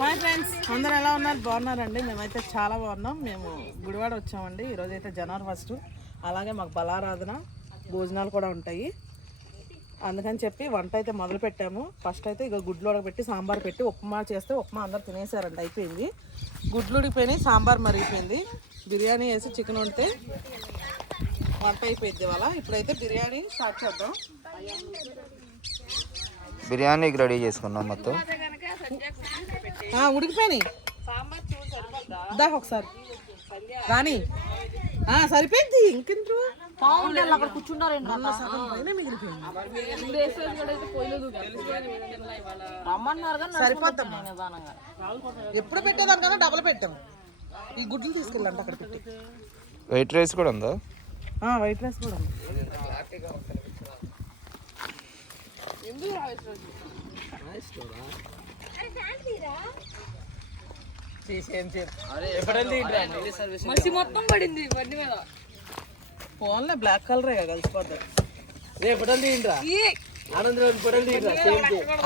Hi friends, అందరు ఎలా ఉన్నారు? బాగున్నారండి? మేమైతే చాలా బాగున్నాం. మేము గుడివాడ వచ్చామండి. ఈరోజు అయితే జనవరి 1. అలాగే మాకు బలారాధన భోజనాలు కూడా ఉంటాయి. అందుకని చెప్పి వంట అయితే మొదలు పెట్టాము. ఫస్ట్ అయితే ఇక గుడ్లు ఉడకబెట్టి సాంబార్ పెట్టి ఉప్మా చేస్తే ఉప్మా అందరు తినేసారండి. అయిపోయింది. గుడ్లు ఉడికిపోయినాయి, సాంబార్ మరిగిపోయింది. బిర్యానీ వేసి చికెన్ వండితే వంట అయిపోయింది ఇవాళ. ఇప్పుడైతే బిర్యానీ స్టార్ట్ చేద్దాం. బిర్యానీకి రెడీ చేసుకున్నాం మొత్తం. ఉడికిపోయినాయి. దాకా ఒకసారి రాని సరిపోయింది. ఇంకెందుకు అక్కడ కూర్చున్నారు. సరిపోతాం. ఎప్పుడు పెట్టేదాని కదా డబల్ పెట్టాము. ఈ గుడ్లు తీసుకెళ్ళండి అక్కడ పెట్టి. వైట్ రైస్ కూడా ఉందా? వైట్ రైస్ కూడా ఉంది. మొత్తం పడింది బండి మీద. ఫోన్లో బ్లాక్ కలరే కలిసిపోద్ది.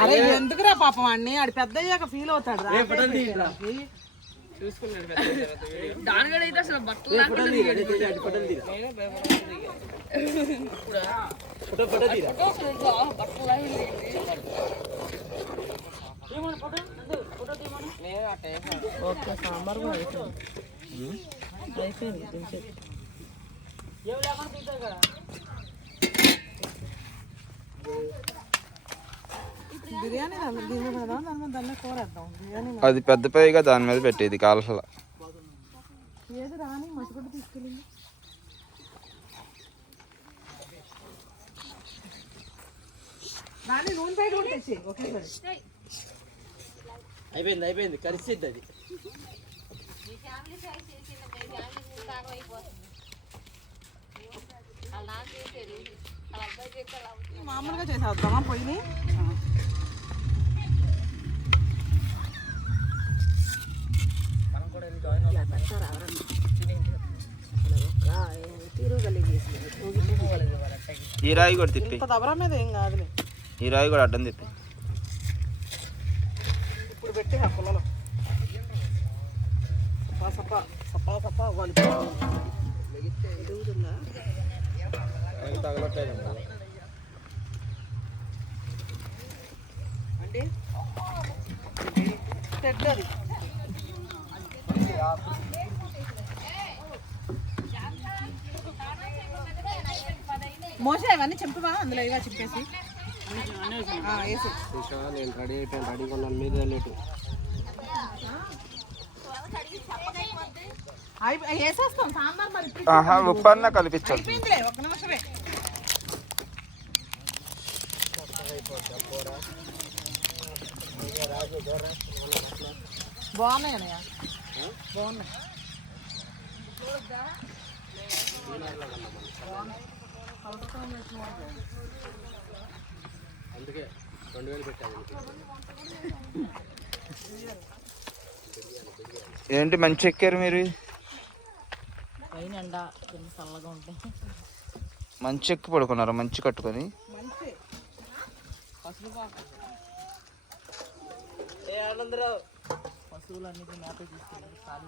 అరే ఎందుకురా పాపం వాడిని, ఆడు పెద్ద అయ్యాక ఫీల్ అవుతాడు. దానిగడ అయితే అసలు బట్టలు ఓకే, సాంబార్ కూడా అయిపోయింది. బిర్యానీ దీని కదా దాన్ని కూరేద్దాం. బిర్యానీ అది పెద్ద పైగా దాని మీద పెట్టేది కాలసల. ఏది రాని మసిగుడ్డ తీసుకెళ్ళింది. రాని నూనె బయట కూడా తెచ్చి ఒకేసారి. అయిపోయింది కలిసిద్ది అది. మామూలుగా చేసేద్దామా పొయ్యిని? ఈ రాయి కూడా తిప్పి. దబరా మీద ఏం కాదులే. ఈ రాయి కూడా అడ్డం తిప్పి. ఇప్పుడు పెట్టి ఆ పొలలో సపా సపా సపా వాళ్ళు ఎదుగుతుందా? అంటే పెద్దది మోసే అవన్నీ చెంపవా? అందులో ఇవా చెప్పేసి నేను రెడీ అయిపోయాను. రెడీ కొన్నాను మీద లేటు. వేసేస్తాం సాంబార్ మరి. ఉప్పు అన్న కలిపించాలి. అయిపోయిందిలే, ఒక నిమిషమే. బాగున్నాయి అన్నయ్య, బాగున్నాయి. అందుకే 2000 పెట్టాను. ఏంటి మంచి ఎక్కారు మీరు? పైన ఎండ చల్లగా ఉంటాయి. మంచి ఎక్కి పడుకున్నారు మంచి కట్టుకొని. పశువులన్నిటి మేత తీసుకెళ్ళి ఖాళీ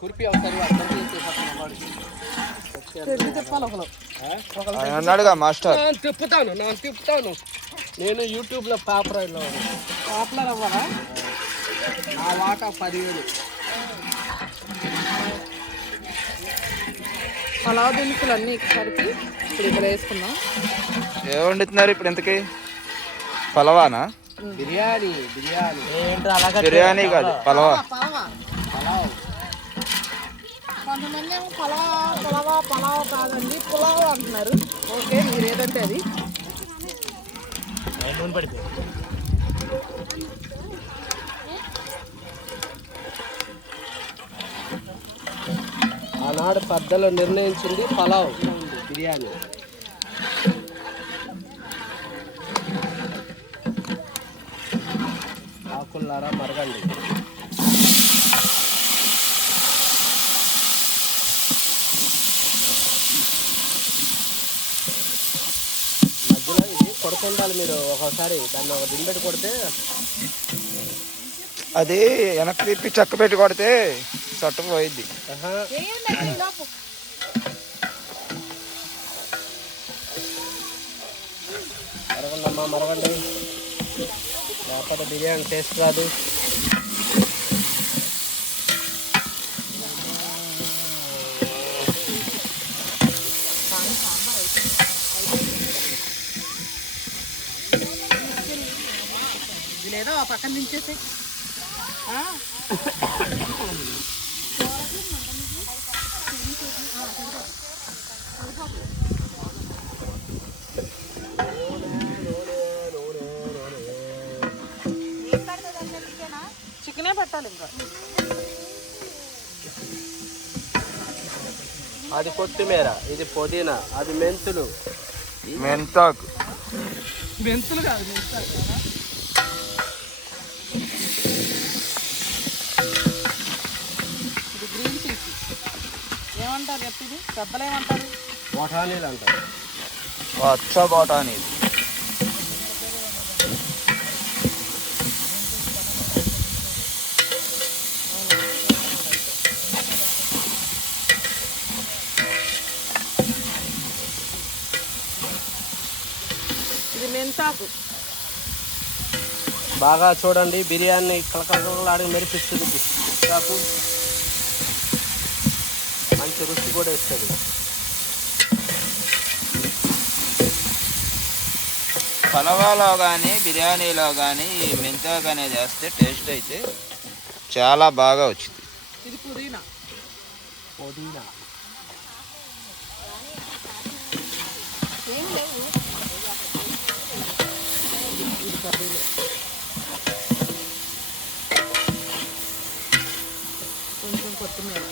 కుర్పి ఒకసారి అందరికీ వాడికి చెప్పాలి ఒకరు. ఆయన అన్నాడుగా మాస్టర్. తిప్పుతాను నేను యూట్యూబ్లో పాపరాయిలో పాపులర్ అవ్వాలా? ఆ వాట 10,000. పలావ్ దినుసులు అన్నీ కలిపి ఇప్పుడు ఇక్కడ వేసుకుందాం. ఏ వండుతున్నారు ఇప్పుడు ఇంతకి? పలవానా? బిర్యానీ బిర్యానీ కాదు పలవా. పలావ్. కొంతమంది ఏమో పలావ్ కాదండి పులావ్ అంటున్నారు. ఓకే, మీరు ఏదంటే అది. ఆనాడు పెద్దలు నిర్ణయించింది పలావ్ బిర్యానీ. ఆకుల్లారా మరగండి. మధ్యలో ఇది కొడుకుండాలి మీరు. ఒకసారి దాన్ని ఒక దింబెట్టి కొడితే అది వెనక్కి తిప్పి చెక్క పెట్టి కొడితే చట్ట పోయిద్ది. మరగండమ్మా మరగండి, లేకపోతే బిర్యానీ టేస్ట్ రాదు. ఇది లేదా ఆ పక్కన దించేసి చికెనే పెట్టాలి. ఇంకా అది కొత్తిమీర, ఇది పుదీనా, అది మెంతులు. మెంతాకు. మెంతులు కాదు, మెంతాకు. ఇది గ్రీన్ పీస్. ఏమంటారు చెప్పి? పెద్దలు ఏమంటారు? బఠానీలు అంటారు. పచ్చ బఠానీ. ఇది మెంతాకు. బాగా చూడండి, బిర్యానీ కలకలలాడి మెరిపిస్తుంది. మెంతాకు మంచి రుచి కూడా ఇస్తుంది. పలవాలో కానీ బిర్యానీలో కానీ ఈ మెంతాకు అనేది వేస్తే టేస్ట్ అయితే చాలా బాగా వచ్చింది. ఇది పుదీనా. పుదీనా ఏం లేవు. ఇది కర్రీలో కొంచెం కొత్తిమీర.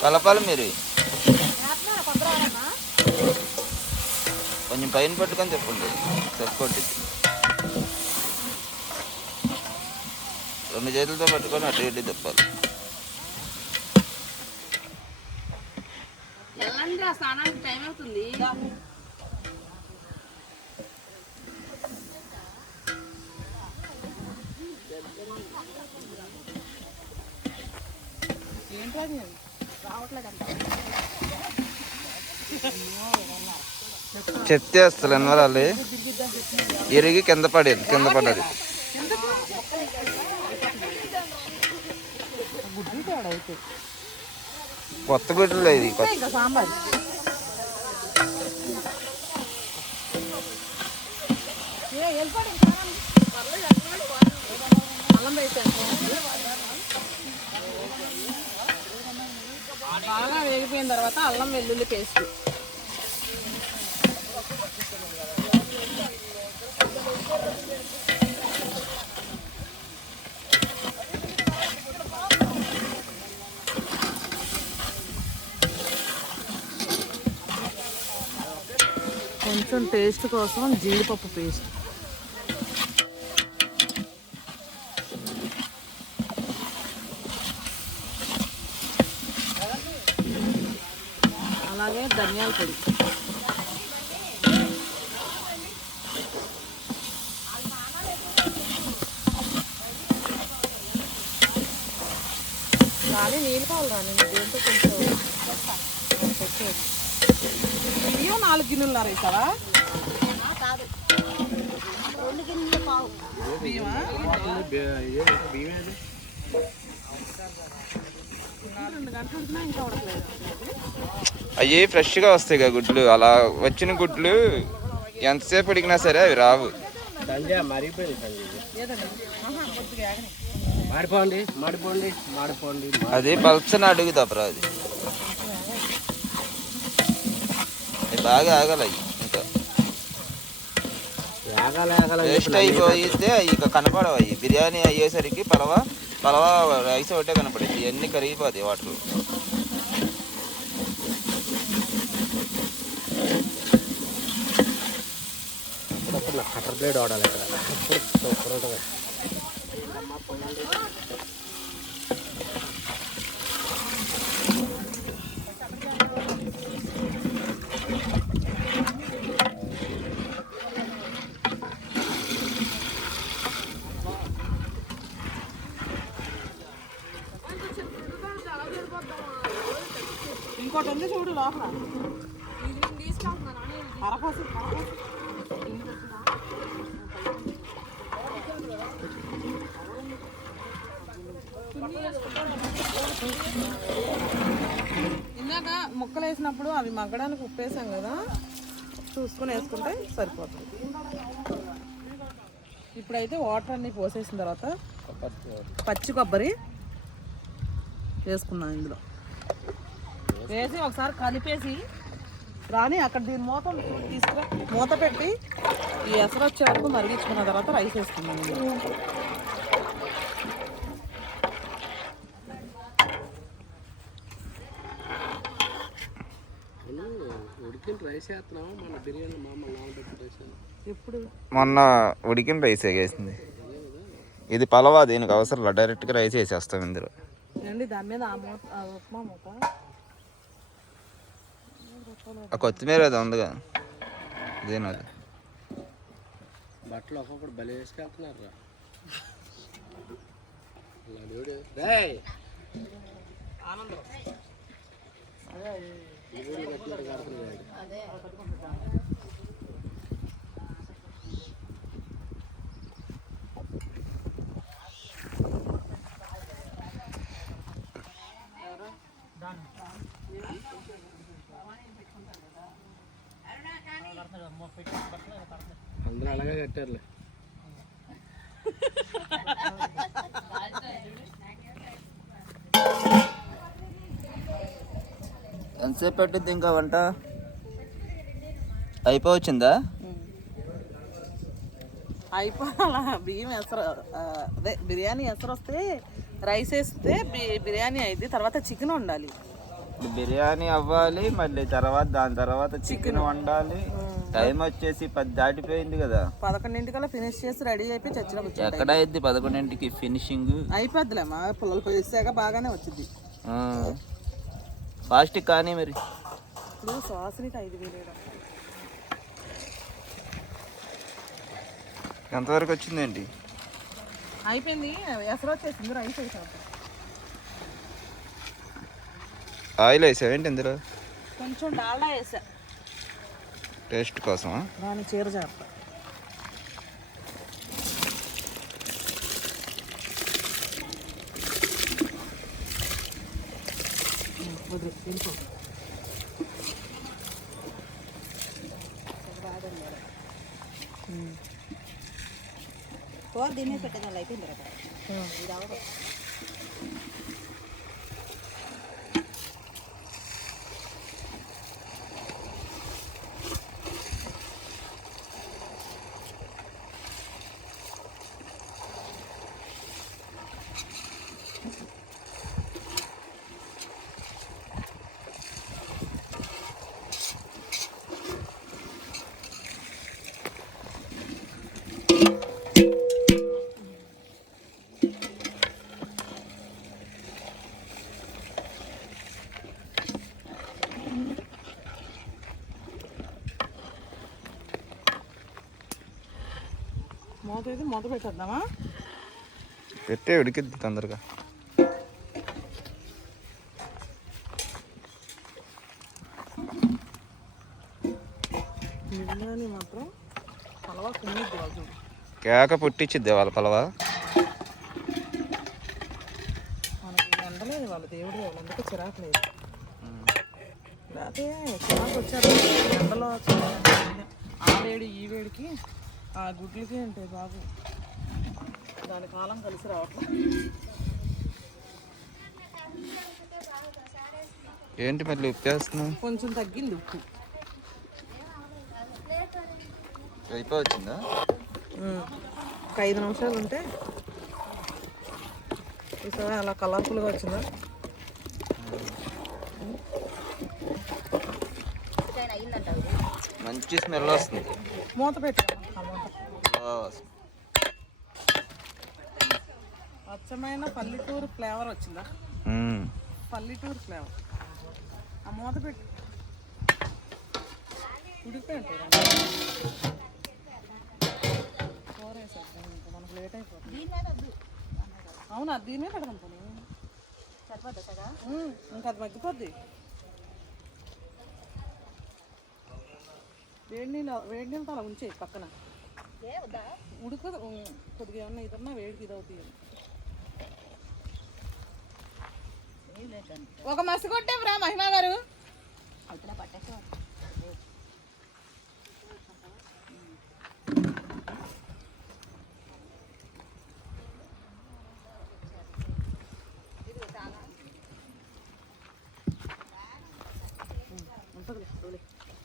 కలపాలి మీరు. కొంచెం పైన పట్టుకొని చెప్పండి, చెప్పండి. 2 చేతులతో పట్టుకొని అటు ఇటు తిప్పాలి. స్నానానికి టైం అవుతుంది. ఏంటది? రావట్లేదంట. చెప్తే వస్తారు అన్నవాళ్ళు ఇరిగి కింద పడ్డది. కొత్త గుడ్లు ఇది. ఇంకా సాంబార్ అల్లం వేసాను. బాగా వేగిపోయిన తర్వాత అల్లం వెల్లుల్లి పేస్ట్. కొంచెం టేస్ట్ కోసం జీడిపప్పు పేస్ట్, అలాగే ధనియాల పొడి, రాని నీళ్ళు కావాలి రాని దేంతో కొంచెం బియ్యం 4 గిన్నెలు వేసావా? బియ్యమా? అవి ఫ్రెష్గా వస్తాయి కదా గుడ్లు, అలా వచ్చిన గుడ్లు ఎంతసేపు ఉడికినా సరే అవి రావు. సంజయ్ మరిగిపోయింది సంజయ్, మాడిపోండి మాడిపోండి మాడిపోండి. అది పల్చని అడుగు తప్పరా, అది బాగా ఆగాలి. అవి ఇంకా టేస్ట్ అయిపోయితే ఇక కనపడవు. అవి బిర్యానీ అయ్యేసరికి పలవా రైస్ ఒకటే కనపడేది, ఇవన్నీ కరిగిపోతాయి వాటర్. కటర్ బ్లేడ్ వాడాలి ఇక్కడ, సూపర్ ఉంటుంది. ఇంకోటి ఉంది చూడు లోపల అరకోసి. ఇందాక ముక్కలు వేసినప్పుడు అవి మగ్గడానికి ఉప్పు వేసాం కదా, చూసుకొని వేసుకుంటే సరిపోతుంది. ఇప్పుడైతే వాటర్ అన్నీ పోసేసిన తర్వాత పచ్చి కొబ్బరి వేసుకున్నాం ఇందులో వేసి ఒకసారి కలిపేసి రాని అక్కడ దీని తీసుకురా, మూత పెట్టి ఈ ఎసరు వచ్చే వరకు మరిగించుకున్న తర్వాత రైస్ వేసుకున్నాం. మొన్న ఉడికిన రైస్ వేసింది, ఇది పలవా, దీనికి అవసరం డైరెక్ట్గా రైస్ వేసేస్తాం ఇందులో. దాని మీద ఉప్మా మూత, ఆ కొత్తిమీర అది ఉందిగా, ఇదేనా బట్టలు ఒక్కొక్కటి బలి వేసుకెళ్తున్నారు. అందరూ అలాగే కట్టారులే. ఎంతసేపు పెట్టింది ఇంకా వంట అయిపోవచ్చిందా? అయిపోవాలా. బియ్యం ఎసరు అదే బిర్యానీ ఎసరు వస్తే రైస్ వేస్తే బిర్యానీ అయింది. తర్వాత చికెన్ వండాలి, బిర్యానీ అవ్వాలి, మళ్ళీ దాని తర్వాత చికెన్ వండాలి. టైం వచ్చేసి 10 దాటిపోయింది కదా. 11 ఫినిష్ చేసి రెడీ అయిపోయి చర్చిలో కూర్చోండి. ఎక్కడ అయింది 11కి ఫినిషింగ్? అయిపోద్దిలేమా, పుల్లలు వేసాక బాగానే వచ్చింది. ఫాస్ట్ కానీ మరి ఇప్పుడు సాస్నికి 5,000 ఎంతవరకు వచ్చిందేంటి? అయిపోయింది, ఎసరు వచ్చేసింది. రైస్ వేసాను, ఆయిల్ వేసావేంటి ఇందులో? కొంచెం డాల్డా వేసా టేస్ట్ కోసమా? దాని చీర చేస్తా. దీన్ని పెట్టేదాన్ని అయిపోయింది కదా. ఏంటది మూత పెట్టేద్దామా? పెట్టే ఉడికిద్ది తొందరగా. బిర్యానీ మాత్రం పలవా కుమ్మిద్ది వాళ్ళు. కేక పుట్టించిద్ది వాళ్ళ పలవా. మనకి ఎండలేదు వాళ్ళ దేవుడు అందుకే చిరాకు లేదు. లేకపోతే చిరాకు వచ్చారు ఎండలో. ఆ వేడి ఈ వేడికి ఆ గుడ్లకి ఉంటాయి బాబు. దాని కాలం కలిసి రావట్లేదు. ఏంటి మళ్ళీ ఉప్పు వేస్తున్నావు? కొంచెం తగ్గింది ఉప్పు. అయిపోవచ్చిందా? ఒక 5 నిమిషాలు ఉంటే ఈసారి అలా కలర్ఫుల్గా వచ్చిందా? మంచి స్మెల్ వస్తుంది. మూత పెట్టాము. అచ్చమైన పల్లెటూరు ఫ్లేవర్ వచ్చిందా? పల్లెటూరు ఫ్లేవర్. ఆ మూత పెట్టి ఉడికిపోయి ఉంటాయి. కూర వేసేద్దాం, ఇంకా మనకు లేట్ అయిపోతుంది. అవునా, దీన్నే పెడదాం పని. ఇంకా అది మగ్గిపోద్ది. వేడి నీళ్ళతో అలా ఉంచే పక్కన ఉడకదు. కొద్దిగా ఏమన్నా ఇదన్నా వేడికి ఇది అవుతుంది. ఒక మసి కొట్టేవరా మహిమా గారు?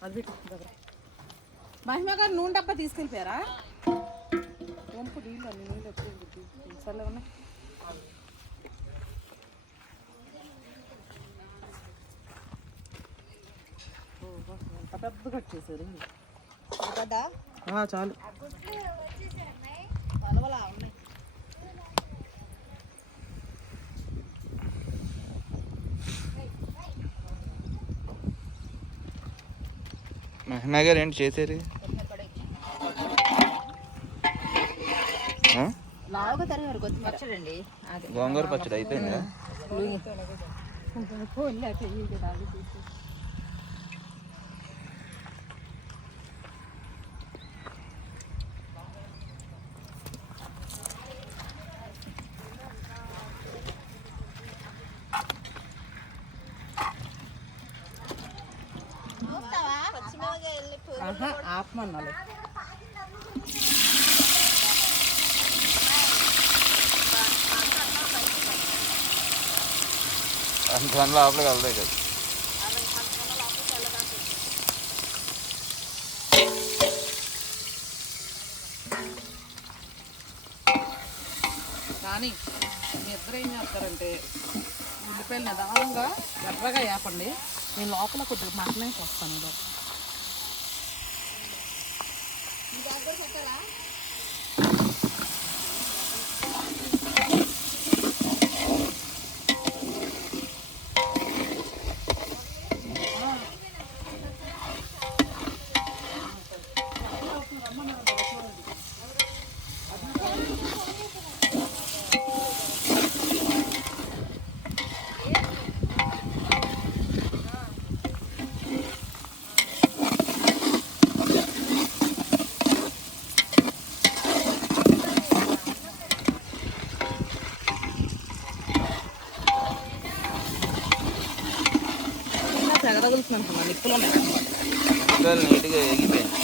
అది మహిమా గారు నూనె డబ్బా తీసుకెళ్ళిపోయారా? వంపు నీళ్ళు అన్ని నీళ్ళు వచ్చేది సర్లే ఉన్నాయి. ఎంత పెద్ద కట్ చేశారు. చాలు. మహిమా గారు ఏంటి చేసేది? గోంగూర పచ్చడి అయిపోయిందా? ఆపమన్నాలి. అంత లోపలికి వెళ్తాయి కదా. కానీ మీ ఇద్దరు ఏం చేస్తారంటే ఉల్లిపాయలు నిదానంగా ఎర్రగా వేపండి. నేను లోపల కొద్దిగా మటన్ వేసి వస్తాను. తెగదగులుతుంది అనుకున్నా నిప్పులో నీట్గా ఎగిపోయింది.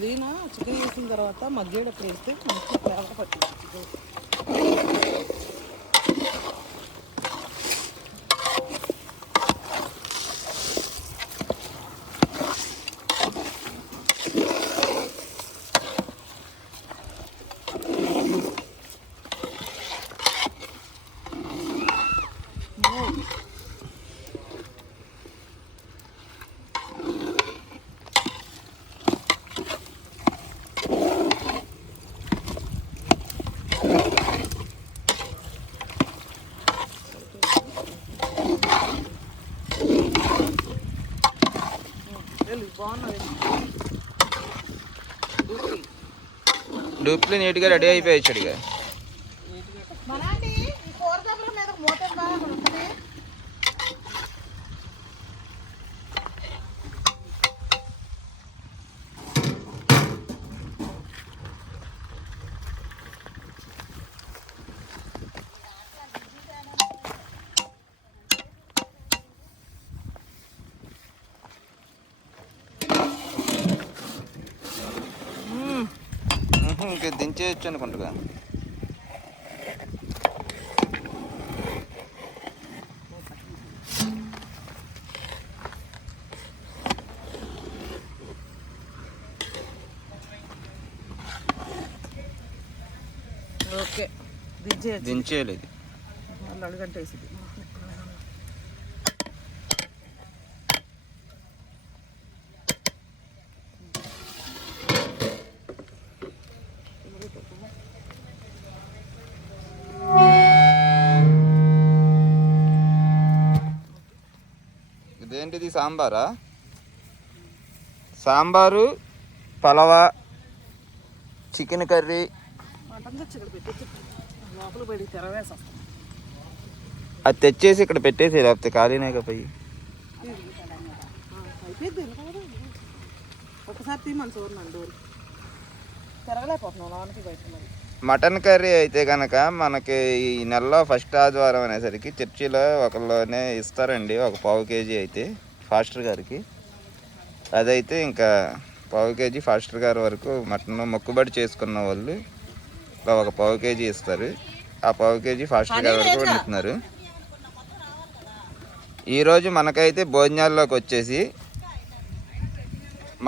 పుదీనా చికెన్ వేసిన తర్వాత మగ్గేటప్పుడు వేస్తే మంచి ఫ్లేవర్ పట్టింది. డూప్లీ నీట్గా రెడీ అయిపోయాయి చెడిగా. ఇంక దించేయచ్చు అనుకుంటుగా. ఓకే దించేయలేదు. అడుగంట వేసింది. ఇదేంటిది సాంబారా? సాంబారు, పలవా, చికెన్ కర్రీ. అది తెచ్చేసి ఇక్కడ పెట్టేసి లేకపోతే ఖాళీనే పోయి. ఒకసారి తీమని చూడండి డోర్ తిరగలేకపోతున్నాం లోనికి బయట. మటన్ కర్రీ అయితే కనుక మనకి ఈ నెలలో ఫస్ట్ ఆదివారం అనేసరికి చర్చిలో ఒకళ్ళనే ఇస్తారండి, ఒక పావు కేజీ అయితే ఫాస్టర్ గారికి. అదైతే ఇంకా పావు కేజీ ఫాస్టర్ గారి వరకు మటన్ మొక్కుబడి చేసుకున్న వాళ్ళు ఒక పావు కేజీ ఇస్తారు. ఆ పావు కేజీ ఫాస్టర్ గారి వరకు వండుతున్నారు. ఈరోజు మనకైతే భోజనాల్లోకి వచ్చేసి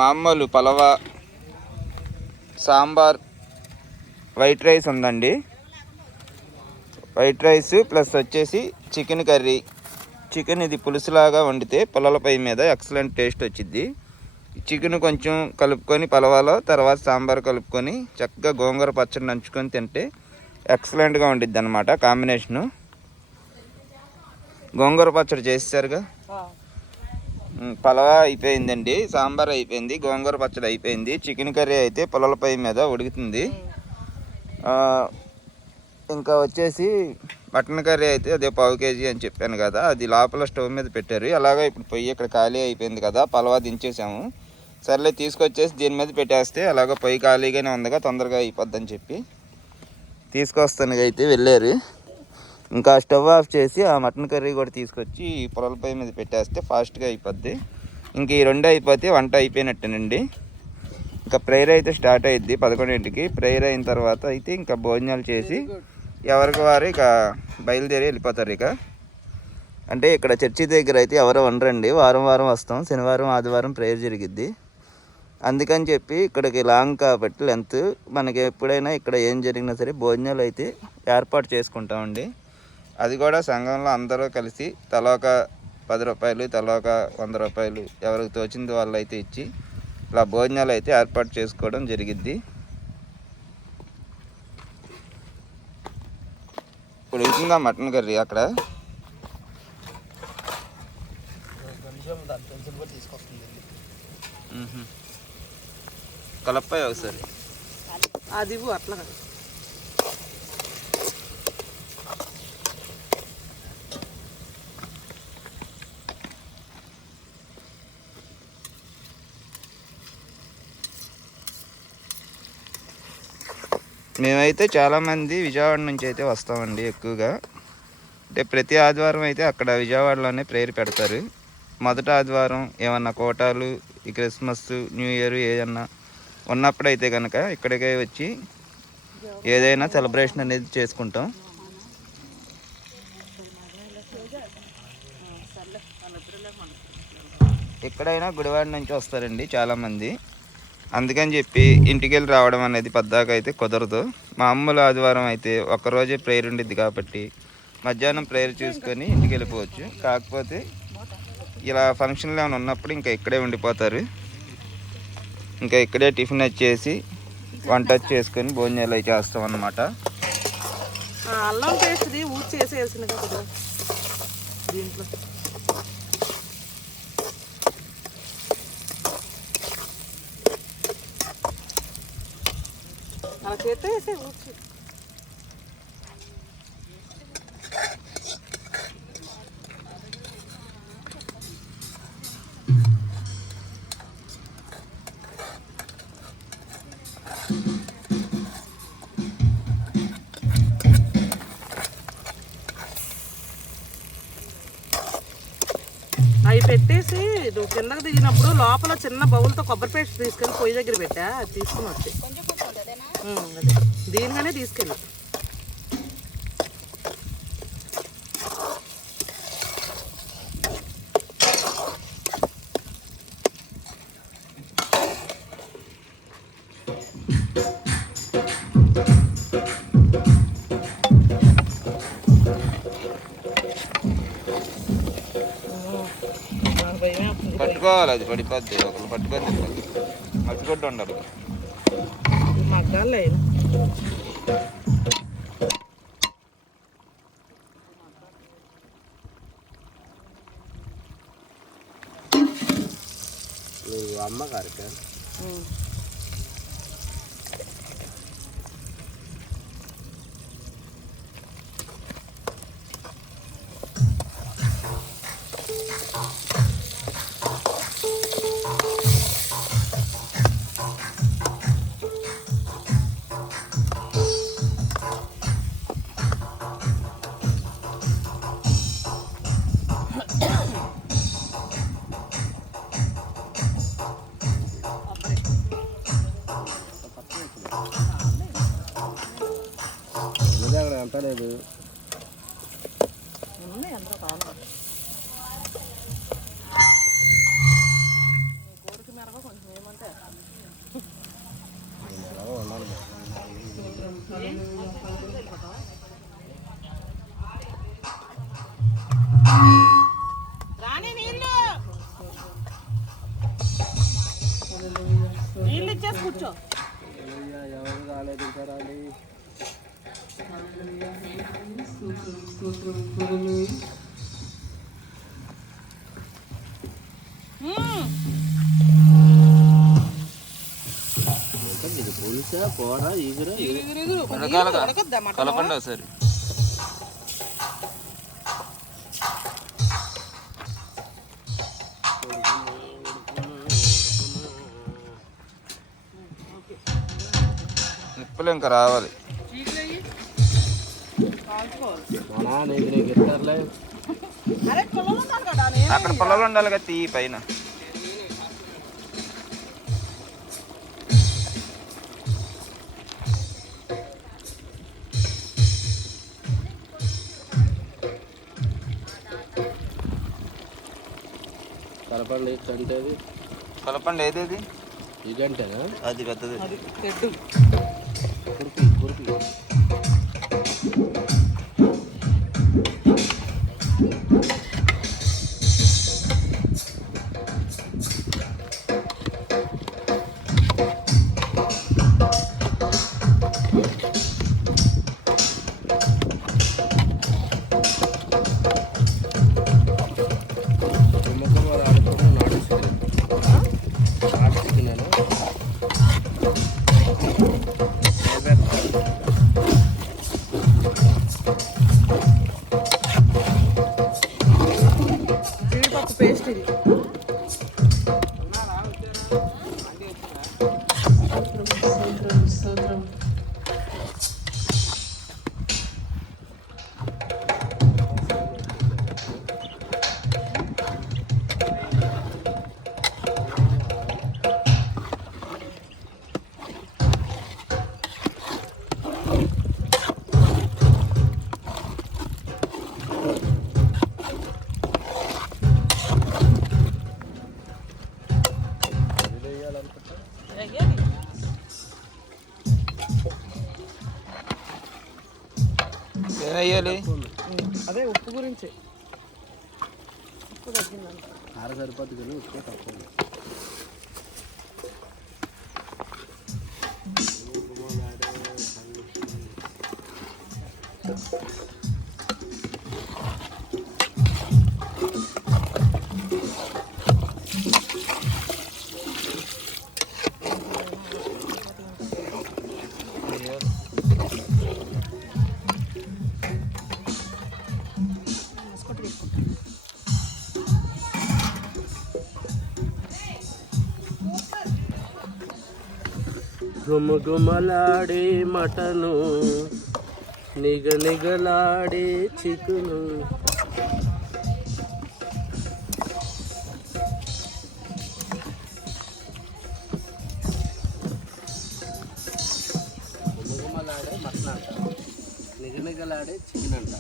మామూలు పలవా, సాంబార్, వైట్ రైస్ ఉందండి. వైట్ రైస్ ప్లస్ వచ్చేసి చికెన్ కర్రీ. చికెన్ ఇది పులుసులాగా వండితే పొలాలపై మీద ఎక్సలెంట్ టేస్ట్ వచ్చింది. చికెన్ కొంచెం కలుపుకొని పలవాలో, తర్వాత సాంబార్ కలుపుకొని చక్కగా గోంగూర పచ్చడి నంచుకొని తింటే ఎక్సలెంట్గా ఉండిద్ది అన్నమాట కాంబినేషను. గోంగూర పచ్చడి చేసేసారుగా. పలవా అయిపోయిందండి, సాంబార్ అయిపోయింది, గోంగూర పచ్చడి అయిపోయింది. చికెన్ కర్రీ అయితే పొలాలపై మీద ఉడుకుతుంది. ఇంకా వచ్చేసి మటన్ కర్రీ అయితే అదే పావు కేజీ అని చెప్పాను కదా, అది లోపల స్టవ్ మీద పెట్టారు. అలాగే ఇప్పుడు పొయ్యి ఇక్కడ ఖాళీ అయిపోయింది కదా, పలవా దించేసాము. సర్లే తీసుకొచ్చేసి దీని మీద పెట్టేస్తే అలాగ పొయ్యి ఖాళీగానే ఉందిగా, తొందరగా అయిపోద్దని చెప్పి తీసుకొస్తానికి అయితే వెళ్ళారు. ఇంకా స్టవ్ ఆఫ్ చేసి ఆ మటన్ కర్రీ కూడా తీసుకొచ్చి పొలాల పొయ్యి మీద పెట్టేస్తే ఫాస్ట్గా అయిపోద్ది. ఇంక ఈ రెండు అయిపోతే వంట అయిపోయినట్టేనండి. ఇంకా ప్రేయర్ అయితే స్టార్ట్ అయ్యిద్ది 11ంటికి. ప్రేయర్ అయిన తర్వాత అయితే ఇంకా భోజనాలు చేసి ఎవరికి వారు ఇక బయలుదేరి వెళ్ళిపోతారు. ఇక అంటే ఇక్కడ చర్చి దగ్గర అయితే ఎవరు ఉండరండి, వారం వారం వస్తాం. శనివారం ఆదివారం ప్రేయర్ జరిగిద్ది. అందుకని చెప్పి ఇక్కడికి లాంగ్ కాబట్టి లెంత్ మనకి ఎప్పుడైనా ఇక్కడ ఏం జరిగినా సరే భోజనాలు అయితే ఏర్పాటు చేసుకుంటామండి. అది కూడా సంఘంలో అందరూ కలిసి తలోక 10 రూపాయలు, తలోక 100 రూపాయలు ఎవరికి తోచింది వాళ్ళు అయితే ఇచ్చి ఇలా భోజనాలు అయితే ఏర్పాటు చేసుకోవడం జరిగిద్ది. ఇప్పుడు అవుతుందా మటన్ కర్రీ అక్కడ కలపాయి ఒకసారి అది అట్లా కదా. మేమైతే చాలామంది విజయవాడ నుంచి అయితే వస్తామండి ఎక్కువగా. అంటే ప్రతి ఆదివారం అయితే అక్కడ విజయవాడలోనే ప్రేయర్ పెడతారు. మొదటి ఆదివారం ఏమన్నా కోటాలు, ఈ క్రిస్మస్, న్యూ ఇయర్ ఏదన్నా ఉన్నప్పుడైతే కనుక ఇక్కడికే వచ్చి ఏదైనా సెలబ్రేషన్ అనేది చేసుకుంటాం. ఎక్కడైనా గుడివాడ నుంచి వస్తారండి చాలామంది. అందుకని చెప్పి ఇంటికి వెళ్ళి రావడం అనేది పద్దాక అయితే కుదరదు. మామూలు ఆదివారం అయితే ఒక్కరోజే ప్రేయర్ ఉండిద్ది కాబట్టి మధ్యాహ్నం ప్రేయర్ చూసుకొని ఇంటికి వెళ్ళిపోవచ్చు. కాకపోతే ఇలా ఫంక్షన్లు ఏమైనా ఉన్నప్పుడు ఇంకా ఇక్కడే ఉండిపోతారు. ఇంకా ఇక్కడే టిఫిన్ వచ్చేసి వంట చేసుకొని భోజనాలు అవి చేస్తాం అన్నమాట. అల్లం పేస్ట్ది ఊచి చేసేయాల్సింది కదా దీంట్లో. అలా చేస్తే వేసే ఊచి. అవి పెట్టేసి నువ్వు కిందకి దిగినప్పుడు లోపల చిన్న బౌల్తో కొబ్బరి పేస్ట్ తీసుకెళ్ళి పొయ్యి దగ్గర పెట్టా, అది తీసుకుని వచ్చి అదే దీనిగానే తీసుకెళ్ళి. పట్టుకోవాలి, అది పడిపోద్ది. ఒకరు పట్టుకొని మర్చిపోతూ ఉండాలి. మగ్గాలి అమ్మగారికి అంత లేదు. కోరికి మెరగ కొంచెం ఏమంటే రాని నీళ్ళు ఇచ్చేసి కూర్చో. ఎవరు రాలేదు, ఇంకా రాలి. పోలీసా పోరా ఈగురా కలపండి ఒకసారి. నిప్పులు ఇంకా రావాలి. అక్కడ పొలాలు ఉండాలి కదా తీ పైన. కలపండి కంటేది. కలపండి ఏదేది ఈ గంటేనా? అది పెద్దది. కుర్పి కుర్పి ఏమయ్యాలి? అదే ఉప్పు గురించి. ఉప్పు తగ్గిందంట. కార సరిపోతుంది కానీ ఉప్పు తక్కువ. గుమగుమలాడే మటను, నిగనిగలాడే చికెను. గుమగుమలాడే మటన్ అంట, నిగనిగలాడే చికెన్ అంట.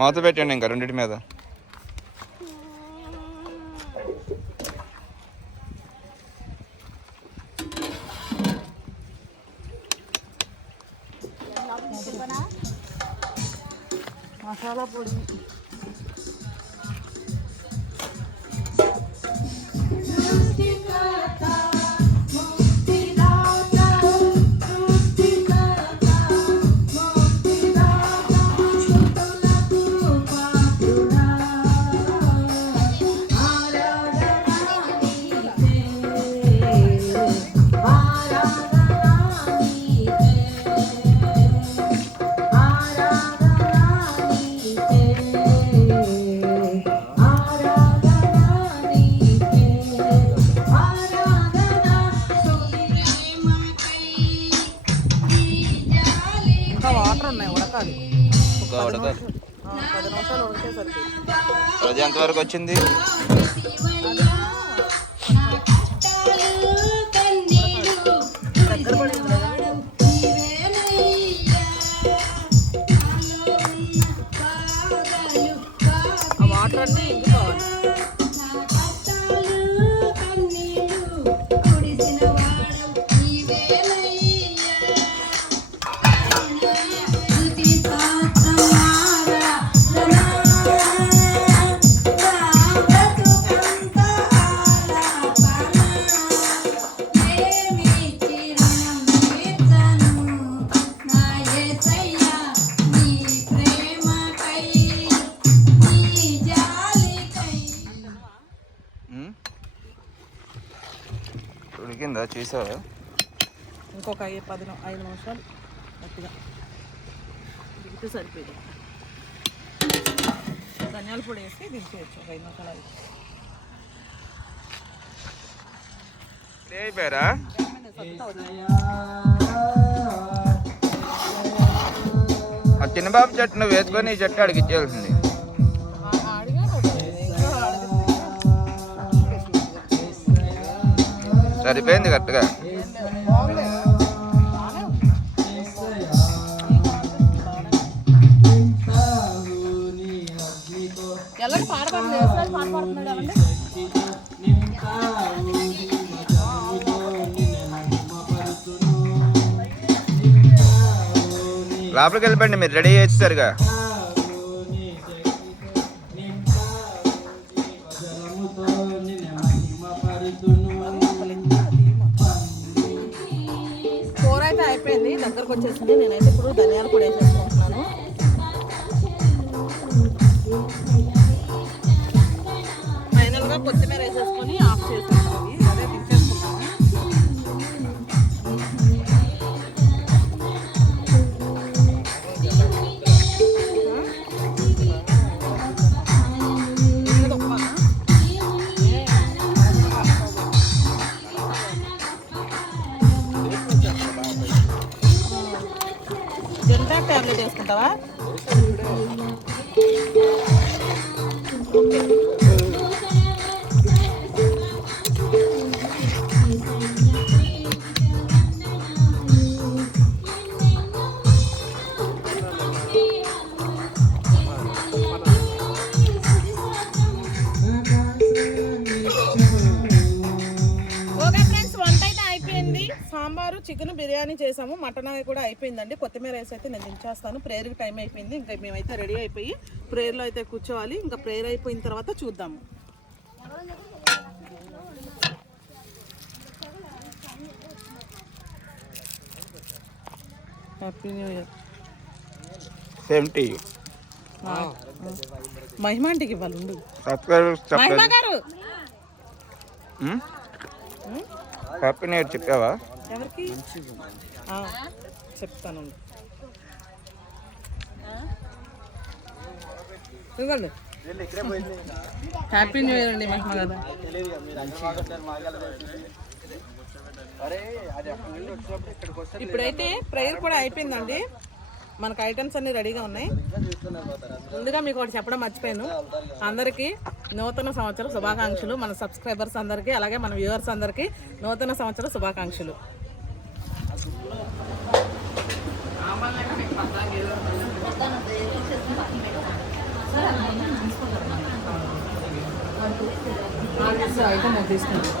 మూత పెట్టండి ఇంకా రెండింటి మీద. మసాలా పొడి, వాటర్ ఉన్నాయి ఉడకాలి. 10 నిమిషాలు ఉడికే సరిపోయింది. అది ఎంతవరకు వచ్చింది? దగ్గర పడింది కదా. ఆ వాటర్ అన్నీ ఇంకిపోవాలి. ఉడికిందా చూసావా? ఇంకొక 5 నిమిషాలు గట్టిగా దిగితే సరిపోయింది. ధనియాల పొడి వేసి దించేయచ్చు. 5 నిమిషాలు అయిపోయారా? ఆ చిన్నబాబు చెట్టు నువ్వు వేసుకొని ఈ చెట్టు అడిగి ఇచ్చేయాల్సింది. సరిపోయింది కరెక్ట్గా. ఎలాంటి పాట పాడుతుంది? పాట పాడుతున్నాడు లోపలికి వెళ్ళిపోండి, మీరు రెడీ చేసేసారుగా. కూర అయితే అయిపోయింది, దగ్గరకు వచ్చేసింది. నేనైతే ఇప్పుడు ధనియాల పొడి వేసేసుకుంటున్నాను. ఫైనల్గా కొత్తిమీర వేసేసుకొని ఆఫ్ చేసేసుకోవాలి. అదే దించేసుకుంటాను. జంటా ట్యాబ్లెట్ వేసుకుంటావా? గారు చికెన్ బిర్యానీ చేసాము, మటన్ అవి కూడా అయిపోయిందండి. కొత్తిమీర రైస్ అయితే నేను దించేస్తాను. ప్రేయర్కి టైం అయిపోయింది. ఇంకా మేమైతే రెడీ అయిపోయి ప్రేయర్లో అయితే కూర్చోవాలి. ఇంకా ప్రేయర్ అయిపోయిన తర్వాత చూద్దాము. Happy new year. Same to you. Mahima ఆంటీకి ఇవ్వాలి ఉండు. సబ్స్క్రైబ్ మహిమ గారు హ్యాపీ న్యూ ఇయర్ చెప్పావా? ఎవరికి చెప్తాను. ఇవ్వండి. హ్యాపీ న్యూ ఇయర్ అండి మహిమ గారు. ఇప్పుడైతే ప్రేయర్ కూడా అయిపోయిందండి. మనకు ఐటమ్స్ అన్ని రెడీగా ఉన్నాయి. ముందుగా మీకు ఒకటి చెప్పడం మర్చిపోయాను. అందరికీ నూతన సంవత్సర శుభాకాంక్షలు. మన సబ్స్క్రైబర్స్ అందరికీ, అలాగే మన వ్యూవర్స్ అందరికీ నూతన సంవత్సర శుభాకాంక్షలు. ఐటమ్ తీసుకుంటాం.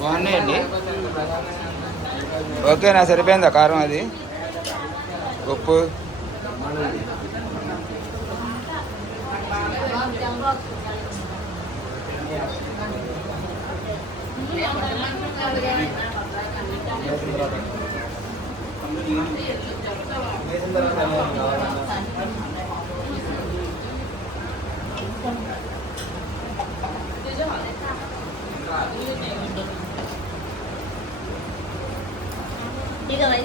బాగున్నాయండి. ఓకేనా? సరిపోయిందా కారం? అది ఉప్పు ठीक है भाई।